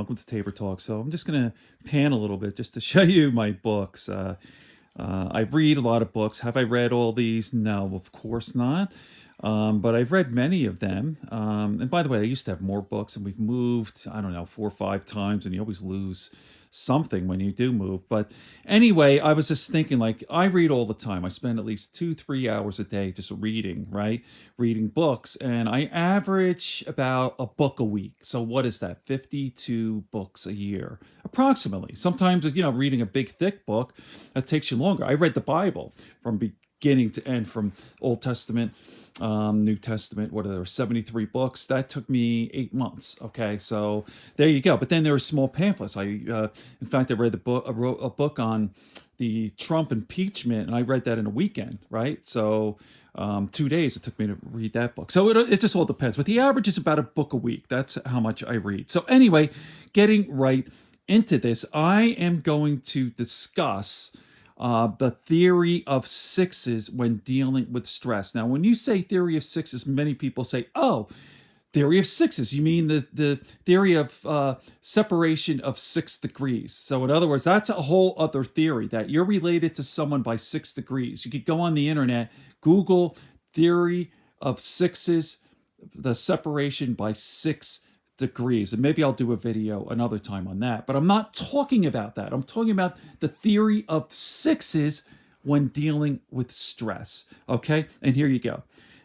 welcome to Tabor Talk. So I'm just going to pan a little bit just to show you my books. I read a lot of books. Have I read all these? No, of course not. But I've read many of them. And by the way, I used to have more books, and we've moved, I don't know, 4 or 5 times, and you always lose something when you do move. But anyway, I was just thinking, like, I read all the time. I spend at least 2, 3 hours a day just reading, right? Reading books, and I average about a book a week. So what is that? 52 books a year, approximately. Sometimes, reading a big, thick book, that takes you longer. I read the Bible from beginning to end, from Old Testament, New Testament. What are there? 73 books. That took me 8 months. Okay, so there you go. But then there were small pamphlets. In fact, I read I wrote a book on the Trump impeachment, and I read that in a weekend. Right, so 2 days it took me to read that book. So it just all depends. But the average is about a book a week. That's how much I read. So anyway, getting right into this, I am going to discuss the theory of sixes when dealing with stress. Now, when you say theory of sixes, many people say, oh, theory of sixes, you mean the theory of separation of 6 degrees. So in other words, that's a whole other theory, that you're related to someone by 6 degrees. You could go on the internet, Google theory of sixes, the separation by 6 degrees, and maybe I'll do a video another time on that. But I'm not talking about that. I'm talking about the theory of sixes when dealing with stress. Okay, and here you go.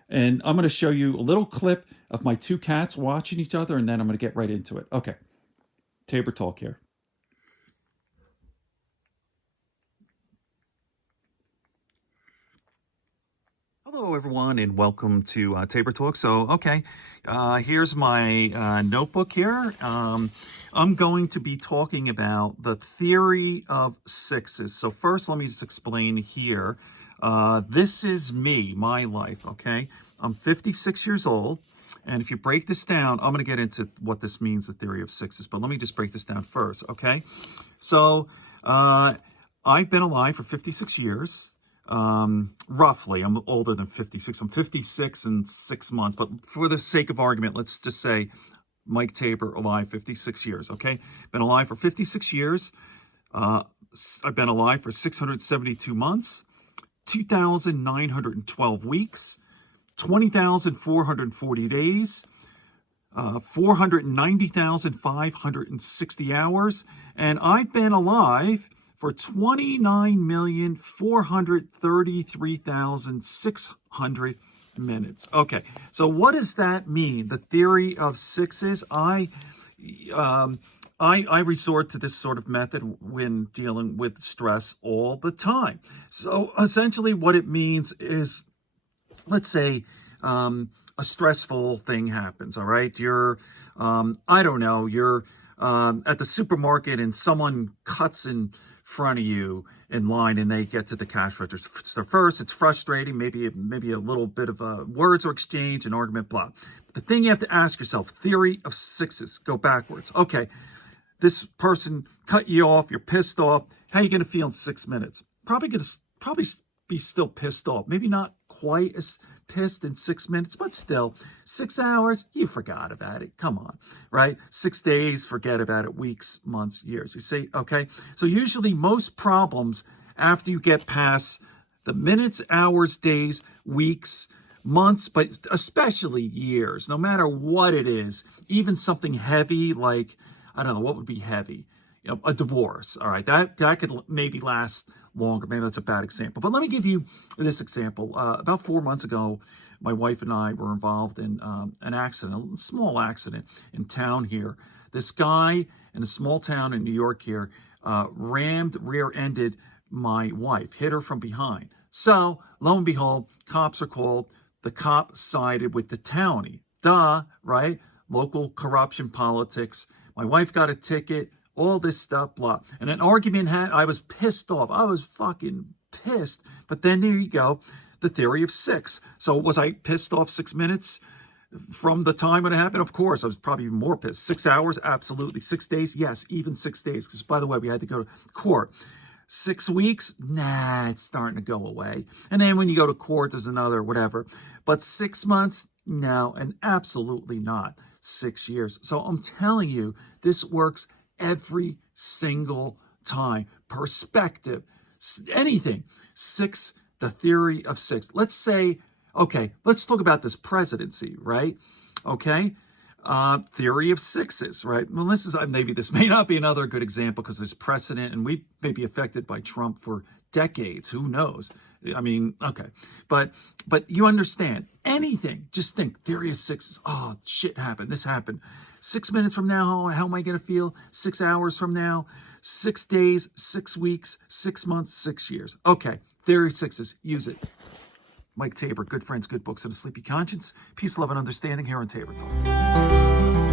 And I'm going to show you a little clip of my 2 cats watching each other, and then I'm going to get right into it. Okay, Tabor Talk here. Hello, everyone, and welcome to Tabor Talk. So, okay, here's my notebook here. I'm going to be talking about the theory of sixes. So first, let me just explain here. This is me, my life, okay? I'm 56 years old, and if you break this down, I'm going to get into what this means, the theory of sixes, but let me just break this down first, okay? So, I've been alive for 56 years. Roughly, I'm older than 56. I'm 56 and 6 months, but for the sake of argument, let's just say Mike Tabor, alive 56 years, okay? Been alive for 56 years. I've been alive for 672 months, 2,912 weeks, 20,440 days, 490,560 hours, and I've been alive for 29,433,600 minutes. Okay, so what does that mean? The theory of sixes. I resort to this sort of method when dealing with stress all the time. So essentially what it means is, let's say a stressful thing happens, all right? You're, I don't know, you're at the supermarket and someone cuts in front of you in line and they get to the cash register first. It's frustrating, maybe a little bit of words or exchange, an argument, blah. But the thing you have to ask yourself, theory of sixes, go backwards. Okay, this person cut you off, you're pissed off. How are you going to feel in 6 minutes? Probably be still pissed off. Maybe not quite as pissed in 6 minutes, but still 6 hours, you forgot about it. Come on, right? 6 days, forget about it. Weeks, months, years. You see, okay? So usually most problems, after you get past the minutes, hours, days, weeks, months, but especially years, no matter what it is, even something heavy like, I don't know, what would be heavy? A divorce, all right? That could maybe last longer. Maybe that's a bad example. But let me give you this example. About 4 months ago, my wife and I were involved in an accident, a small accident in town here. This guy in a small town in New York here rear-ended my wife, hit her from behind. So, lo and behold, cops are called. The cop sided with the townie. Duh, right? Local corruption politics. My wife got a ticket. All this stuff, blah. And an argument I was pissed off. I was fucking pissed. But then there you go, the theory of six. So was I pissed off 6 minutes from the time when it happened? Of course, I was probably even more pissed. 6 hours? Absolutely. 6 days? Yes, even 6 days. Because, by the way, we had to go to court. 6 weeks? Nah, it's starting to go away. And then when you go to court, there's another whatever. But 6 months? No, and absolutely not. 6 years. So I'm telling you, this works every single time. Perspective, anything. Six, the theory of six. Let's say, okay, let's talk about this presidency, right? Okay. Theory of sixes, right? Well, maybe this may not be another good example because there's precedent and we may be affected by Trump for decades. Who knows? I mean, okay. But you understand anything. Just think theory of sixes. Oh, shit happened. This happened. 6 minutes from now, how am I going to feel? 6 hours from now, 6 days, 6 weeks, 6 months, 6 years. Okay. Theory of sixes. Use it. Mike Tabor, Good Friends, Good Books, and a Sleepy Conscience. Peace, love, and understanding here on Tabor Talk.